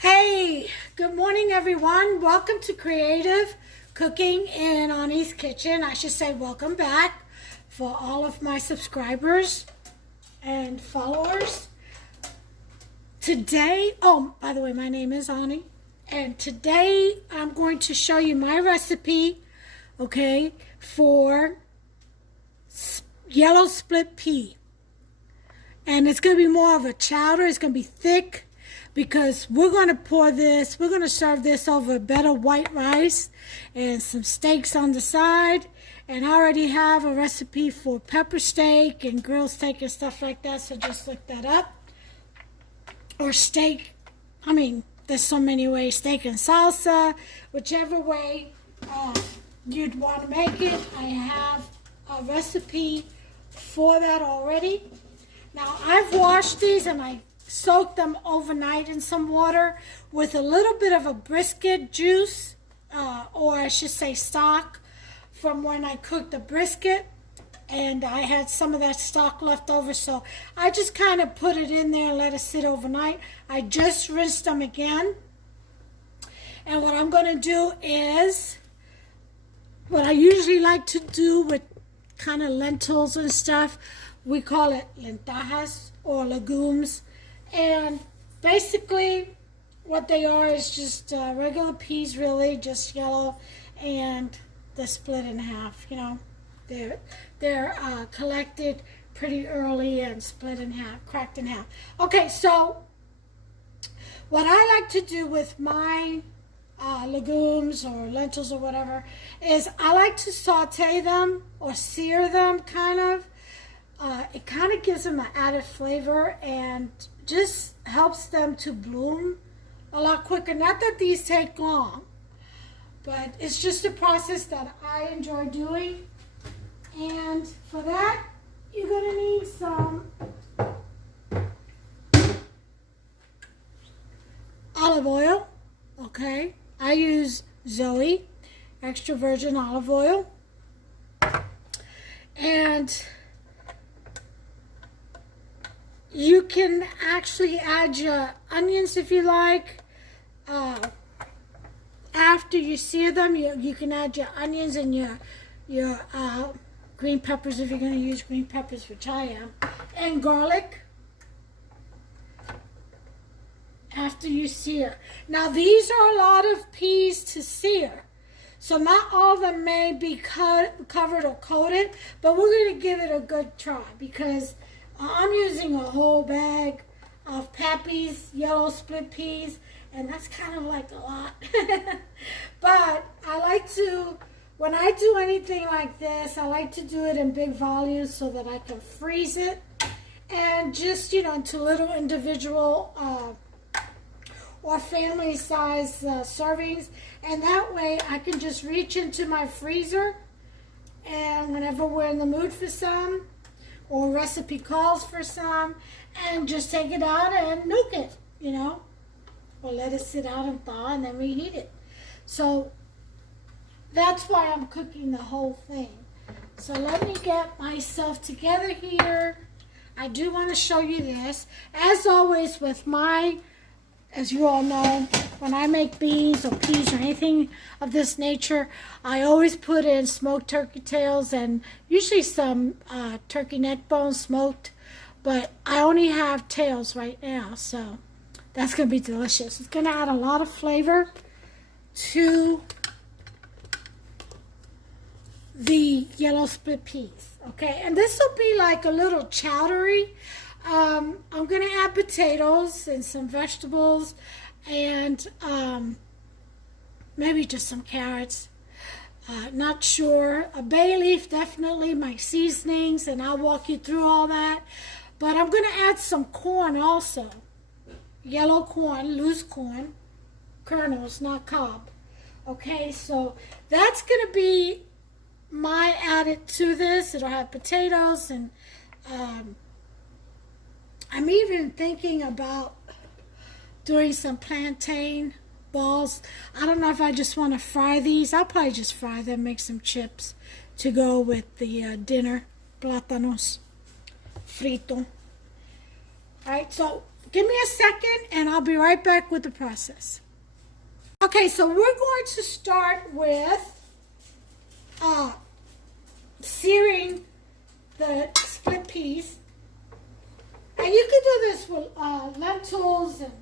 Hey, good morning everyone. Welcome to Creative Cooking in Ani's Kitchen. I should say welcome back for all of my subscribers and followers. Today, by the way, my name is Ani, and today I'm going to show you my recipe, okay, for yellow split pea. And it's going to be more of a chowder. It's going to be thick, because we're going to serve this over a bed of white rice and some steaks on the side. And I already have a recipe for pepper steak and grilled steak and stuff like that, so just look that up. Or steak, there's so many ways, steak and salsa, whichever way you'd want to make it. I have a recipe for that already. Now, I've washed these and I soaked them overnight in some water with a little bit of a brisket juice, or I should say stock, from when I cooked the brisket, and I had some of that stock left over, so I just kind of put it in there and let it sit overnight. I just rinsed them again, and what I'm going to do is what I usually like to do with kind of lentils and stuff. We call it lentejas or legumes. And basically what they are is just regular peas, really, just yellow, and they're split in half. They're collected pretty early and split in half, cracked in half. Okay, so what I like to do with my legumes or lentils or whatever is I like to saute them or sear them, kind of. It kind of gives them an added flavor and just helps them to bloom a lot quicker. Not that these take long, but it's just a process that I enjoy doing. And for that, you're going to need some olive oil. Okay, I use Zoe extra virgin olive oil. And you can actually add your onions if you like. After you sear them, you can add your onions and your green peppers if you're going to use green peppers, which I am, and garlic after you sear. Now, these are a lot of peas to sear, so not all of them may be covered or coated, but we're going to give it a good try because I'm using a whole bag of Pappy's yellow split peas, and that's kind of like a lot. But I like to, when I do anything like this, I like to do it in big volumes so that I can freeze it and just, into little individual or family size servings. And that way I can just reach into my freezer, and whenever we're in the mood for some, or recipe calls for some, and just take it out and nuke it, or let it sit out and thaw and then reheat it. So that's why I'm cooking the whole thing. So let me get myself together here. I do want to show you this. As always with as you all know, when I make beans or peas or anything of this nature, I always put in smoked turkey tails and usually some turkey neck bones smoked, but I only have tails right now, so that's going to be delicious. It's going to add a lot of flavor to the yellow split peas, okay? And this will be like a little chowdery. I'm going to add potatoes and some vegetables and maybe just some carrots. Not sure. A bay leaf, definitely, my seasonings, and I'll walk you through all that. But I'm going to add some corn also. Yellow corn, loose corn, kernels, not cob. Okay, so that's going to be my added to this. It'll have potatoes, and I'm even thinking about doing some plantain balls. I don't know if I just want to fry these. I'll probably just fry them, make some chips to go with the dinner. Plátanos frito. All right, so give me a second and I'll be right back with the process. Okay, so we're going to start with searing the split peas. And you can do this with lentils and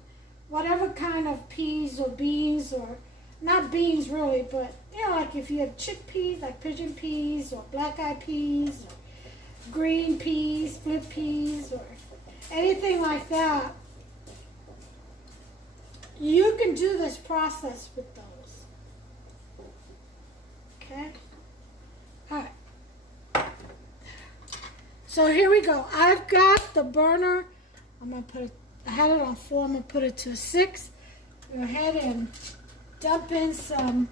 whatever kind of peas or beans, or not beans really, but you know, like if you have chickpeas, like pigeon peas or black-eyed peas or green peas, split peas, or anything like that. You can do this process with those. Okay? All right. So here we go. I've got the burner. I'm going to put it, I had it on 4. I'm going to put it to 6. Go ahead and dump in some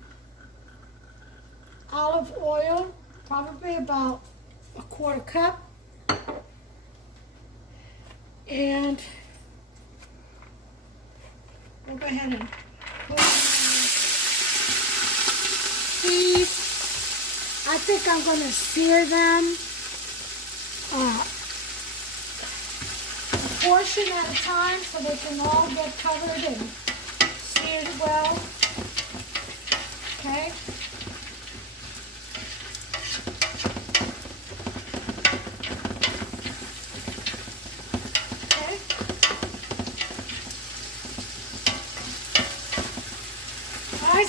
olive oil, probably about a 1/4 cup. And we'll go ahead and put in these. I think I'm going to sear them a portion at a time so they can all get covered and seared well. Okay.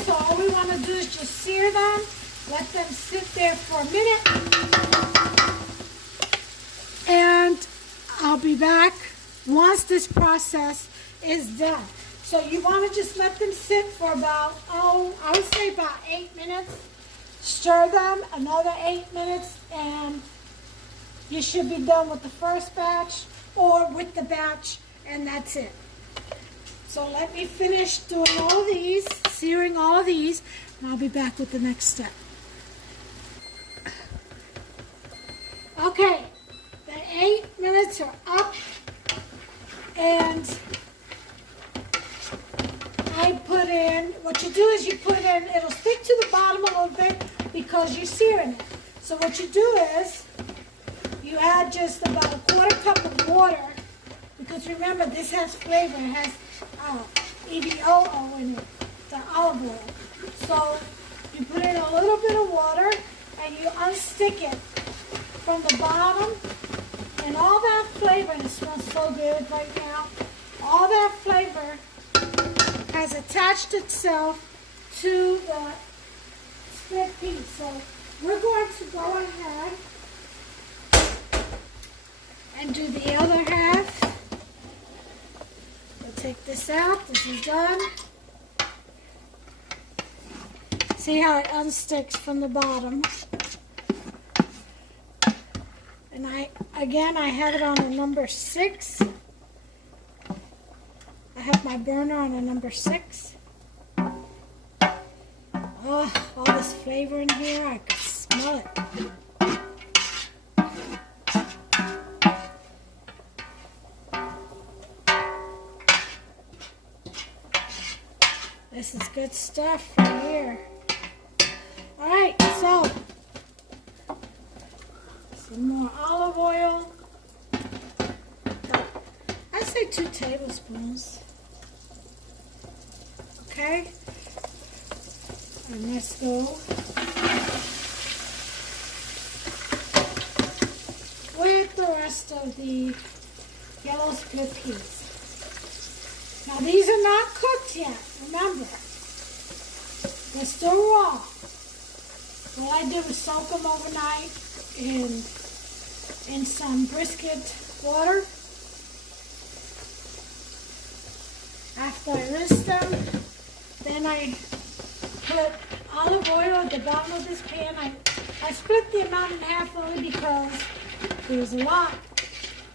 So all we want to do is just sear them, let them sit there for a minute, and I'll be back once this process is done. So you want to just let them sit for about, I would say about 8 minutes. Stir them another 8 minutes, and you should be done with the first batch or with the batch, and that's it. So let me finish doing all of these, searing all of these, and I'll be back with the next step. Okay, the 8 minutes are up, and I put in, what you do is you put in, it'll stick to the bottom a little bit because you're searing it. So what you do is, you add just about a 1/4 cup of water, because remember this has flavor, it has EVOO in it, the olive oil. So you put in a little bit of water and you unstick it from the bottom, and all that flavor, and it smells so good right now, all that flavor has attached itself to the split pea. So we're going to go ahead and do the other half. We'll take this out. This is done. See how it unsticks from the bottom. And I have it on a number 6. I have my burner on a number 6. Oh, all this flavor in here, I can smell it. This is good stuff right here. All right, so some more olive oil. I'd say 2 tablespoons. Okay, and let's go with the rest of the yellow split peas. Now these are not cooked yet, remember. They're still raw. What I did was soak them overnight in some brisket water. After I rinsed them, then I put olive oil at the bottom of this pan. I split the amount in half only because there was a lot.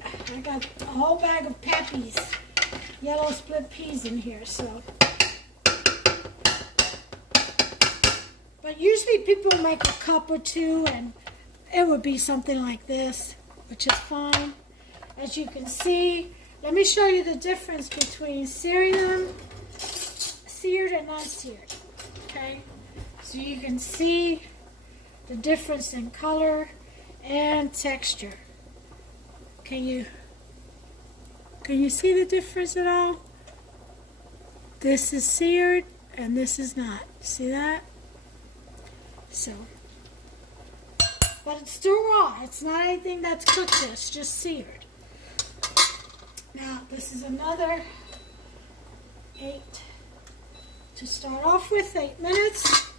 I got a whole bag of Peppy's yellow split peas in here, so. But usually people make a cup or 2, and it would be something like this, which is fine. As you can see, let me show you the difference between seared and unseared, okay? So you can see the difference in color and texture. Can you Can you see the difference at all? This is seared and this is not. See that? So, but it's still raw. It's not anything that's cooked yet. It's just seared. Now, this is another 8. To start off with, 8 minutes.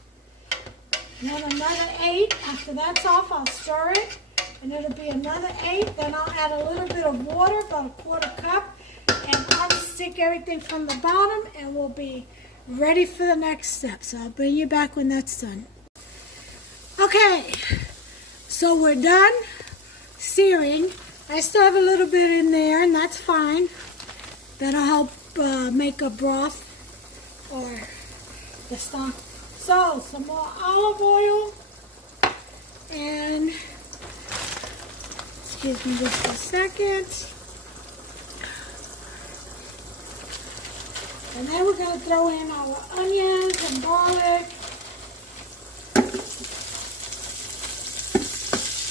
And then another 8. After that's off, I'll stir it. And it'll be another 8. Then I'll add a little bit of water, about 1/4 cup. And unstick everything from the bottom. And we'll be ready for the next step. So I'll bring you back when that's done. Okay. So we're done searing. I still have a little bit in there, and that's fine. That'll help make a broth or the stock. So, some more olive oil, and excuse me just a second. And then we're going to throw in our onions and garlic.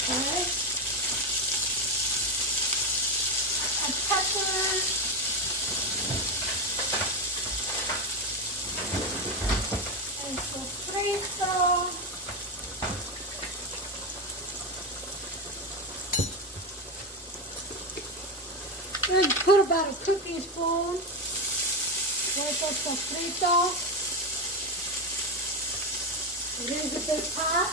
Okay. And pepper. And sofrito. Then put about a cooking spoon worth of sofrito. It is a big pot.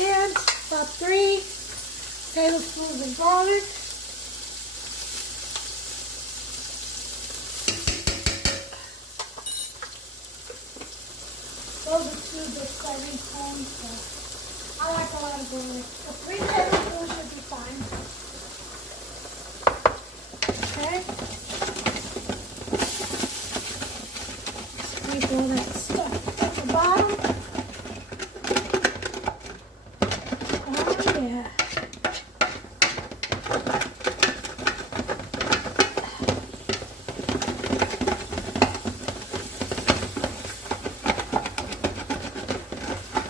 And about 3 tablespoons of garlic. Those are 2 big serving spoons, so I like a lot of garlic. So 3 tablespoons should be fine. Okay. Scrape all that stuff at the bottom. Yeah.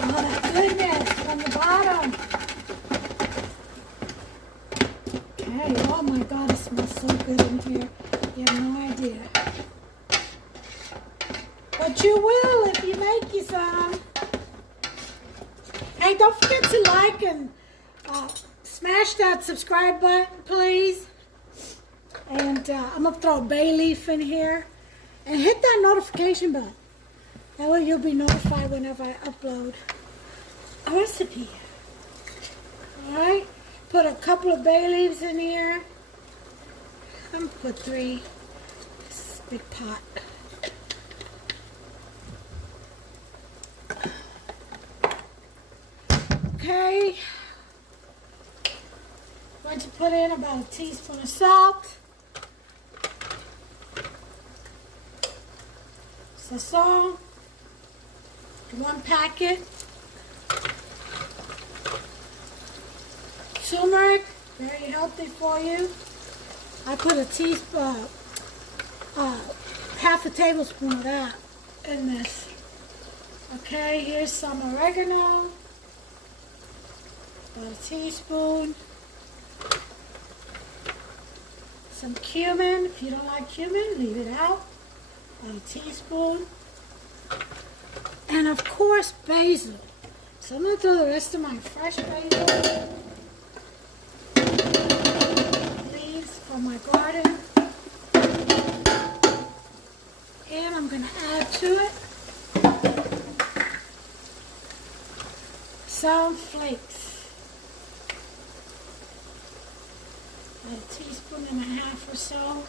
Oh, that goodness from the bottom. Okay, oh my God, it smells so good in here. You have no idea. But you will if you make you some. Hey, don't forget to like and smash that subscribe button, please. And I'm going to throw a bay leaf in here. And hit that notification button. That way you'll be notified whenever I upload a recipe. Alright? Put a couple of bay leaves in here. I'm going to put 3. This is a big pot. Okay. I'm going to put in about a teaspoon of salt. Sazon. 1 packet. Turmeric, very healthy for you. I put a teaspoon, half a tablespoon of that in this. Okay, here's some oregano. About a teaspoon. Some cumin. If you don't like cumin, leave it out. About a teaspoon. And of course, basil. So I'm going to throw the rest of my fresh basil leaves from my garden. And I'm going to add to it some flakes. About a teaspoon and a half or so.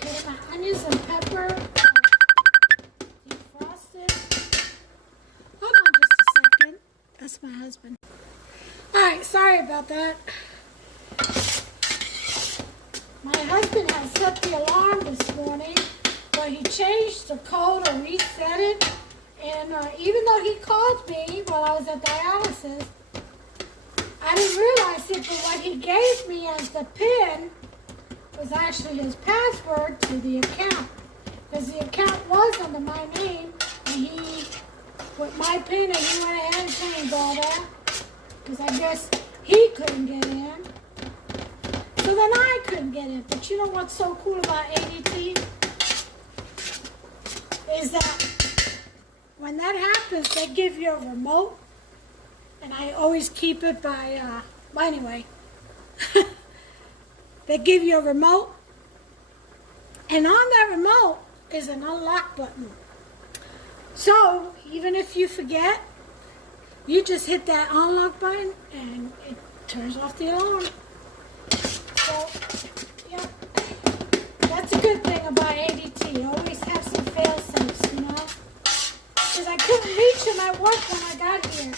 Okay, my onions and pepper defrosted. Hold on just a second. That's my husband. Alright, sorry about that. My husband had set the alarm this morning, but he changed the code or reset it, And even though he called me while I was at dialysis, I didn't realize it, but what he gave me as the PIN was actually his password to the account. Because the account was under my name, and he, with my PIN, and he went ahead and changed all that. Because I guess he couldn't get in. So then I couldn't get in. But you know what's so cool about ADT? Is that when that happens, they give you a remote. And I always keep it by, well, anyway. They give you a remote. And on that remote is an unlock button. So, even if you forget, you just hit that unlock button and it turns off the alarm. So, yeah, that's a good thing about ADT. You always have some fail-safes, you know? Because I couldn't reach them at work when I got here.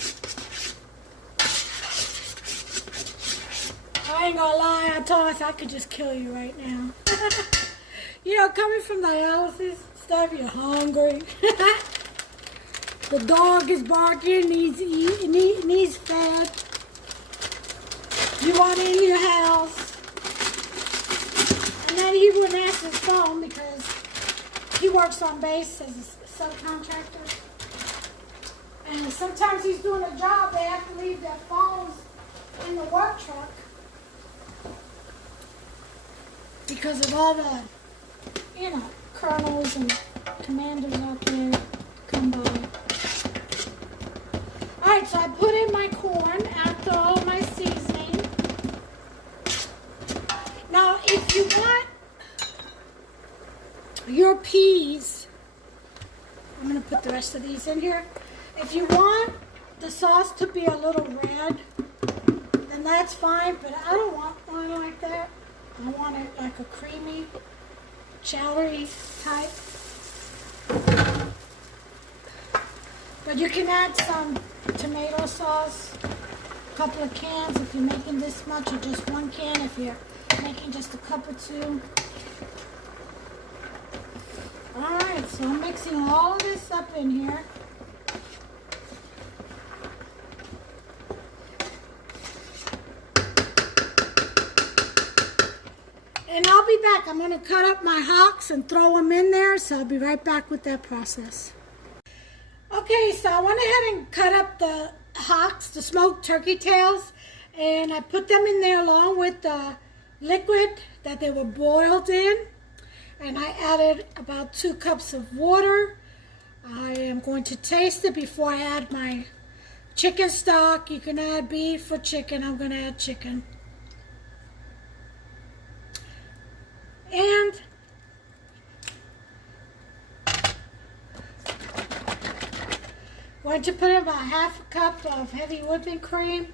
I ain't gonna lie, I told us I could just kill you right now. You know, coming from dialysis stuff, you're hungry. The dog is barking, needs fed. You want in your house. And then he wouldn't answer his phone because he works on base as a subcontractor. And sometimes he's doing a job, they have to leave their phones in the work truck because of all the, you know, colonels and commanders out there come by. Alright, so I put in my corn after all of my seasoning. Now, if you want your peas, I'm going to put the rest of these in here. If you want the sauce to be a little red, then that's fine, but I don't want one like that. I want it like a creamy, chowdery type. But you can add some tomato sauce, a couple of cans if you're making this much, or just one can if you're making just a cup or two. Alright, so I'm mixing all of this up in here. And I'll be back. I'm going to cut up my hocks and throw them in there, so I'll be right back with that process. Okay, so I went ahead and cut up the hocks, the smoked turkey tails, and I put them in there along with the liquid that they were boiled in. And I added about 2 cups of water. I am going to taste it before I add my chicken stock. You can add beef or chicken. I'm going to add chicken. And going to put in about half a cup of heavy whipping cream.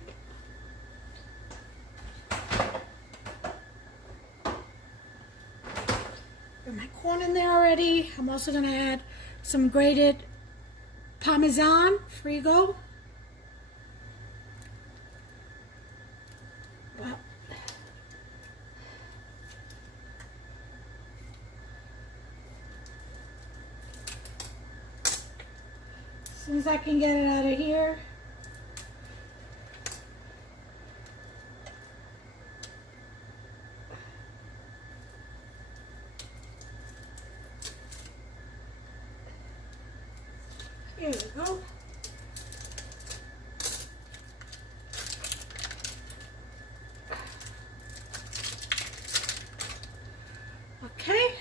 Got my corn in there already. I'm also going to add some grated Parmesan, Frigo. Well, as soon as I can get it out of here. Here we go. Okay.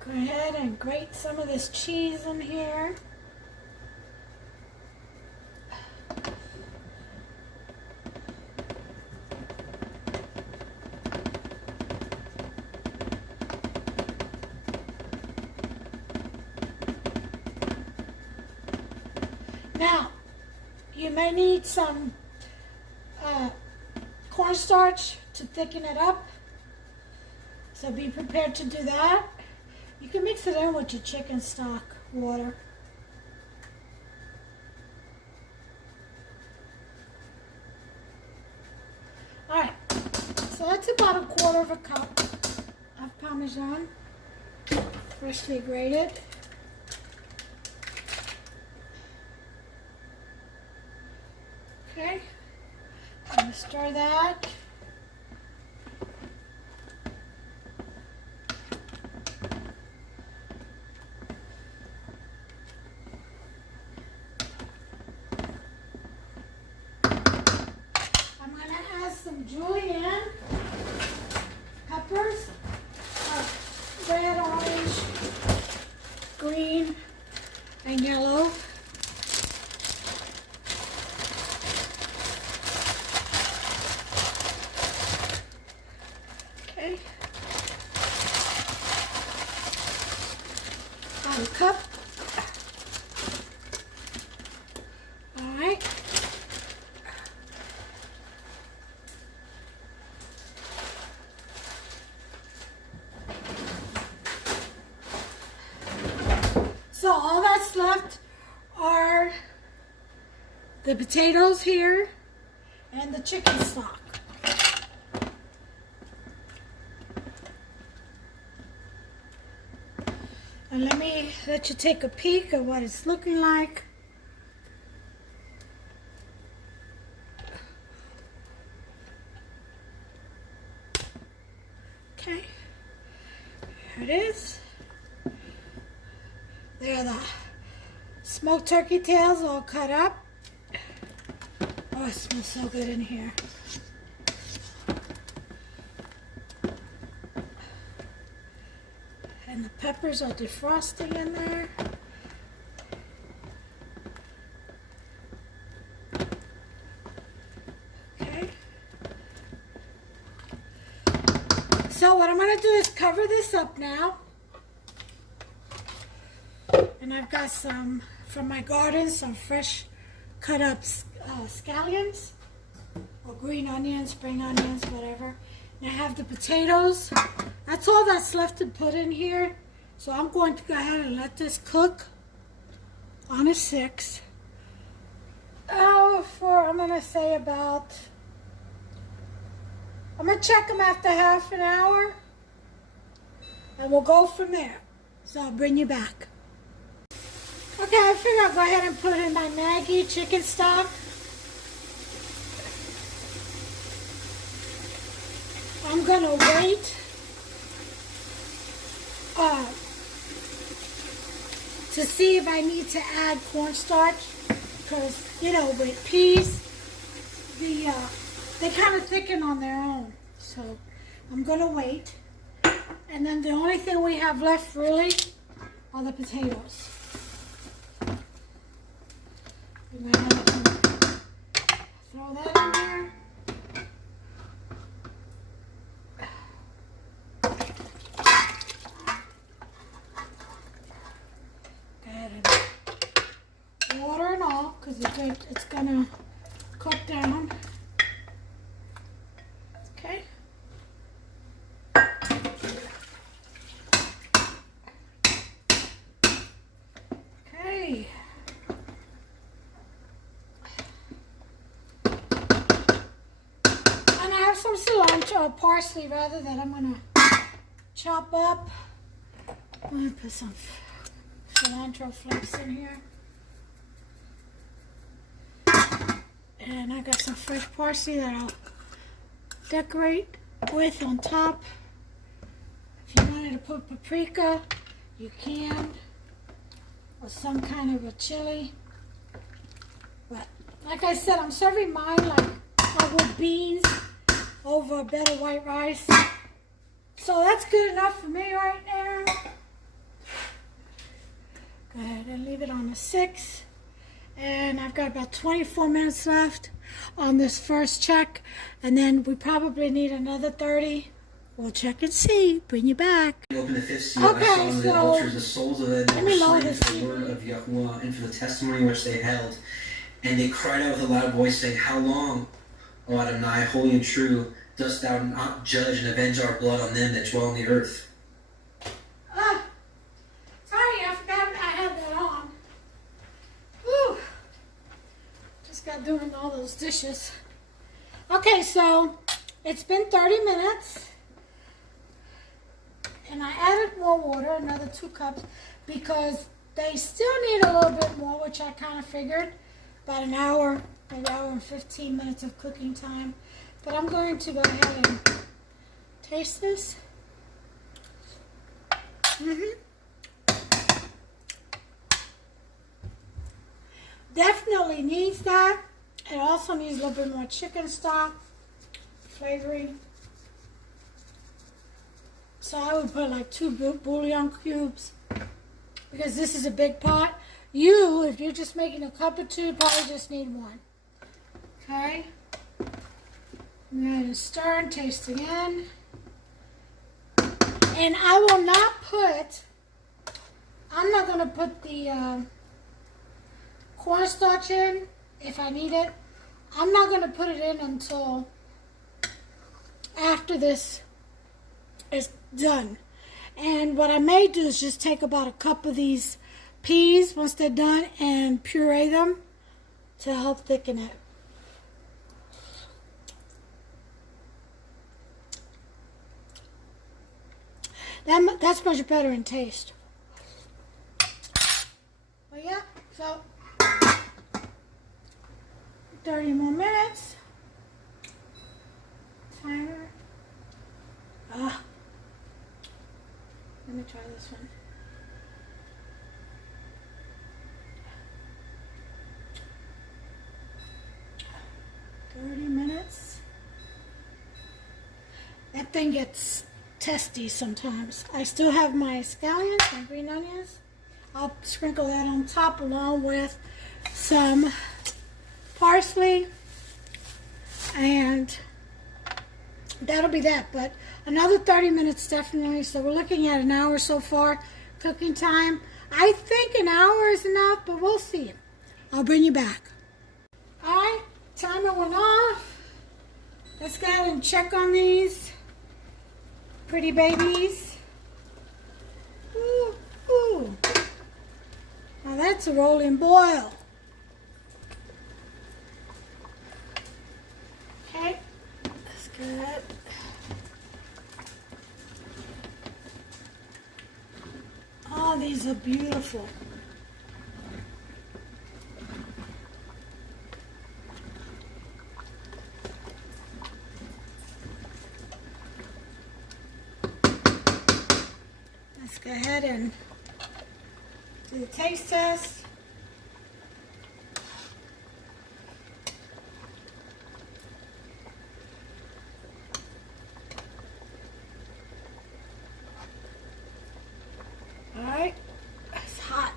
Go ahead and grate some of this cheese in here. Now, you may need some cornstarch to thicken it up, so be prepared to do that. You can mix it in with your chicken stock water. Alright, so that's about 1/4 cup of Parmesan. freshly grated. Okay, I'm going to stir that. I'm going to add some julienne peppers, red, orange, green, and yellow. Okay. 1 cup. All right. So all that's left are the potatoes here and the chicken stock. And let me let you take a peek at what it's looking like. Okay, here it is. There are the smoked turkey tails all cut up. Oh, it smells so good in here. And the peppers are defrosting in there. Okay. So what I'm going to do is cover this up now. And I've got some, from my garden, some fresh cut up scallions, or green onions, spring onions, whatever. And I have the potatoes. That's all that's left to put in here. So I'm going to go ahead and let this cook on a 6. I'm going to say about, I'm going to check them after half an hour. And we'll go from there. So I'll bring you back. Okay, I figure I'll go ahead and put in my Maggi chicken stock. I'm going to wait to see if I need to add cornstarch, because, you know, with peas, they kind of thicken on their own. So I'm going to wait. And then the only thing we have left really are the potatoes. I'm going to throw that in there. Go ahead and water and all, because it's going to cook down. Okay. Okay. Some cilantro or parsley rather that I'm going to chop up. I'm going to put some cilantro flakes in here. And I got some fresh parsley that I'll decorate with on top. If you wanted to put paprika, you can. Or some kind of a chili. But like I said, I'm serving mine like with beans over a bed of white rice. So that's good enough for me right now. Go ahead and leave it on a 6. And I've got about 24 minutes left on this first check. And then we probably need another 30. We'll check and see. Bring you back. Open the 5th seal. I saw on the altars the souls of them that were slain for the word of Yahuwah and for the testimony which they held. And they cried out with a loud voice, saying, How long, O Adonai, holy and true, dost thou not judge and avenge our blood on them that dwell on the earth? Sorry, I forgot I had that on. Whew. Just got doing all those dishes. Okay, so it's been 30 minutes. And I added more water, another 2 cups, because they still need a little bit more, which I kind of figured. About an hour, maybe an hour and 15 minutes of cooking time. But I'm going to go ahead and taste this. Definitely needs that. It also needs a little bit more chicken stock, flavoring. So I would put like 2 bouillon cubes because this is a big pot. If you're just making a cup or 2, probably just need 1. Okay. I'm going to stir and taste again. And I will not put, I'm not going to put the cornstarch in if I need it. I'm not going to put it in until after this is done. And what I may do is just take about a cup of these peas once they're done and puree them to help thicken it. That's much better in taste. But yeah, so 30 more minutes. Timer. Let me try this one. Minutes. That thing gets testy sometimes. I still have my scallions, my green onions. I'll sprinkle that on top along with some parsley, and that'll be that. But another 30 minutes definitely. So we're looking at an hour so far cooking time. I think an hour is enough, but we'll see. I'll bring you back. All right, timer went off. Let's go ahead and check on these pretty babies. Ooh, ooh. Now that's a rolling boil. Okay, that's good. Oh, these are beautiful. Let's go ahead and do the taste test. All right, it's hot.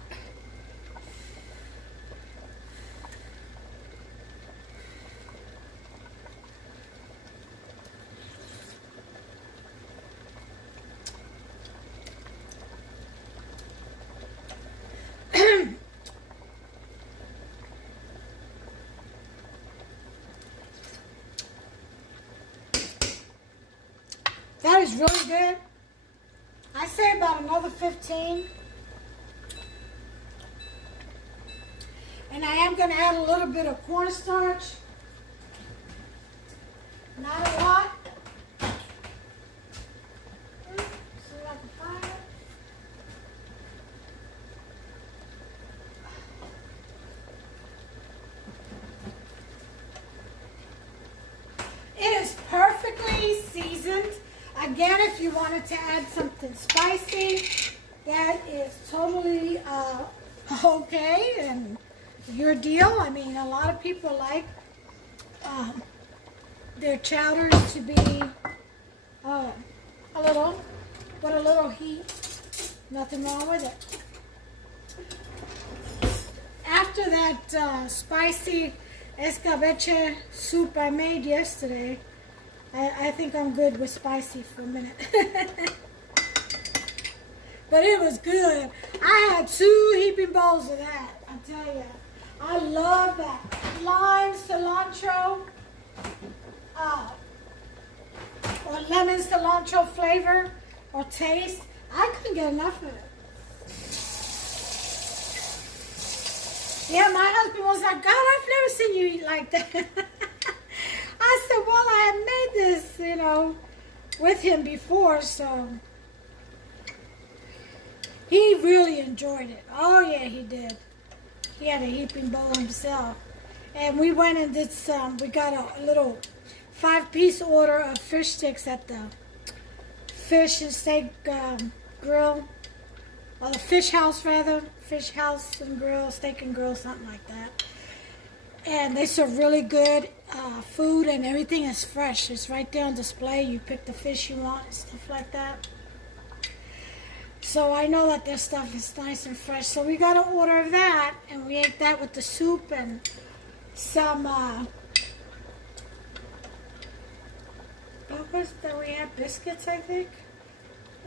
That is really good. I say about another 15. And I am going to add a little bit of cornstarch. Not a lot. See if I can find it. It is perfectly seasoned. Again, if you wanted to add something spicy, that is totally okay and your deal. I mean, a lot of people like their chowders to be a little heat. Nothing wrong with it. After that spicy escabeche soup I made yesterday, I think I'm good with spicy for a minute. But it was good. I had 2 heaping bowls of that, I tell you. I love that. Lime, cilantro, or lemon cilantro flavor or taste. I couldn't get enough of it. Yeah, my husband was like, God, I've never seen you eat like that. I said, well, I had made this, with him before, so He really enjoyed it. Oh yeah, he did. He had a heaping bowl himself. And we went and did some, we got a little 5-piece order of fish sticks at the fish and steak grill. Or the fish house rather. Fish house and grill, steak and grill, something like that. And they serve really good food, and everything is fresh. It's right there on display. You pick the fish you want and stuff like that. So I know that their stuff is nice and fresh. So we got an order of that, and we ate that with the soup and some, what was that we had? Biscuits, I think,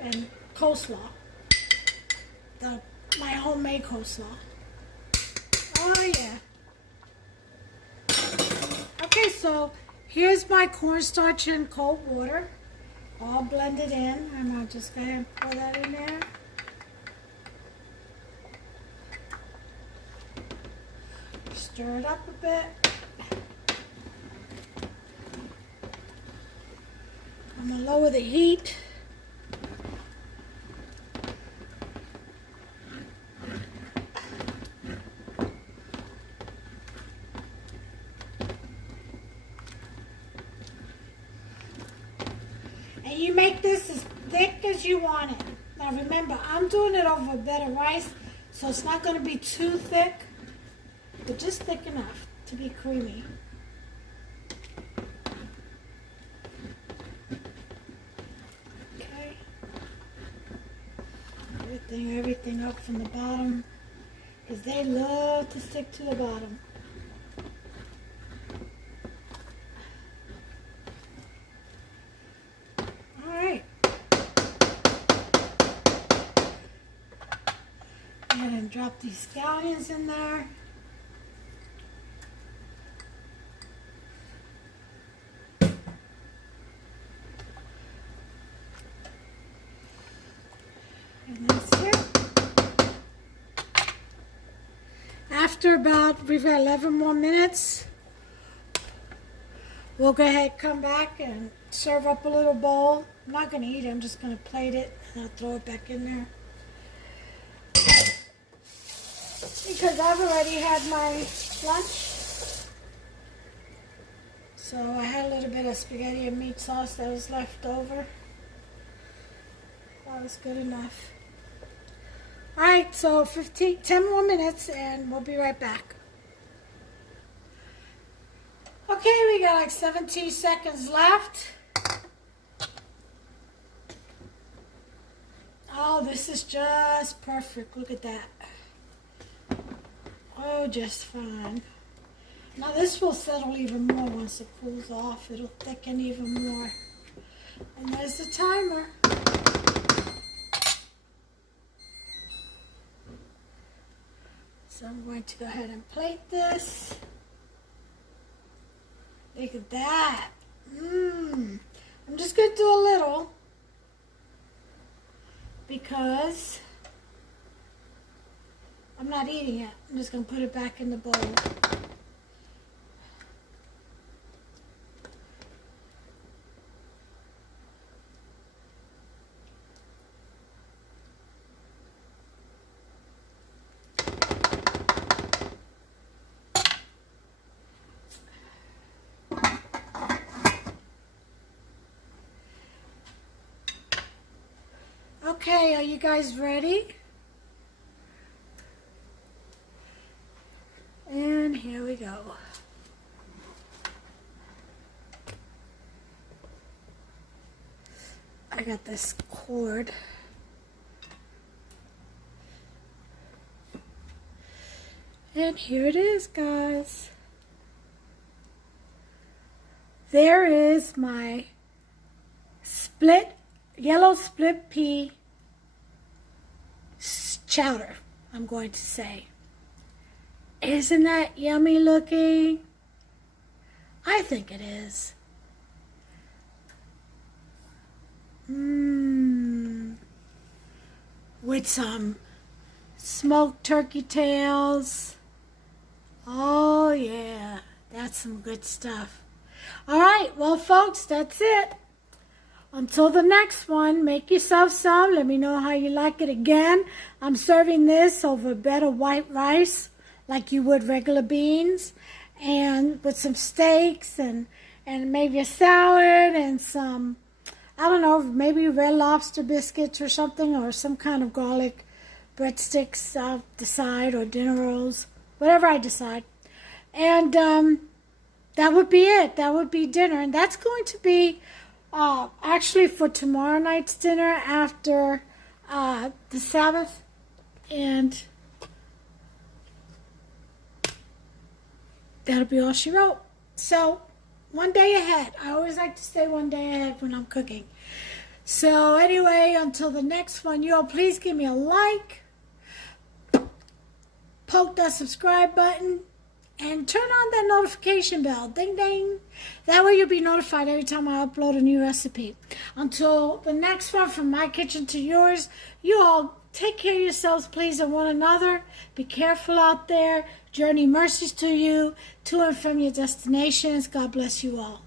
and coleslaw. My homemade coleslaw. Oh yeah. Okay, so here's my cornstarch in cold water, all blended in, and I'll just go ahead and pour that in there. Stir it up a bit. I'm going to lower the heat. And you make this as thick as you want it. Now remember, I'm doing it over a bed of rice, so it's not going to be too thick, but just thick enough to be creamy. Okay. Everything up from the bottom, because they love to stick to the bottom. And drop these scallions in there. And that's it. After about, we've got 11 more minutes, we'll go ahead, come back and serve up a little bowl. I'm not going to eat it, I'm just going to plate it and I'll throw it back in there. Because I've already had my lunch. So I had a little bit of spaghetti and meat sauce that was left over. That was good enough. Alright, so 10 more minutes and we'll be right back. Okay, we got like 17 seconds left. Oh, this is just perfect. Look at that. Oh, just fine. Now this will settle even more once it cools off. It'll thicken even more. And there's the timer. So I'm going to go ahead and plate this. Look at that. I'm just going to do a little because I'm not eating it. I'm just going to put it back in the bowl. Okay, are you guys ready? And here we go. I got this cord. And here it is, guys. There is my yellow split pea chowder, I'm going to say. Isn't that yummy looking? I think it is. With some smoked turkey tails. Oh yeah, that's some good stuff. All right, well folks, that's it. Until the next one, make yourself some. Let me know how you like it. Again, I'm serving this over a bed of white rice like you would regular beans, and with some steaks and maybe a salad and some, I don't know, maybe Red Lobster biscuits or something, or some kind of garlic breadsticks I'll decide, or dinner rolls, whatever I decide. And that would be it. That would be dinner. And that's going to be actually for tomorrow night's dinner after the Sabbath. And that'll be all she wrote. So, one day ahead. I always like to stay one day ahead when I'm cooking. So, anyway, until the next one, you all please give me a like, poke that subscribe button, and turn on that notification bell. Ding, ding. That way you'll be notified every time I upload a new recipe. Until the next one, from my kitchen to yours, you all take care of yourselves, please, and one another. Be careful out there. Journey mercies to you, to and from your destinations. God bless you all.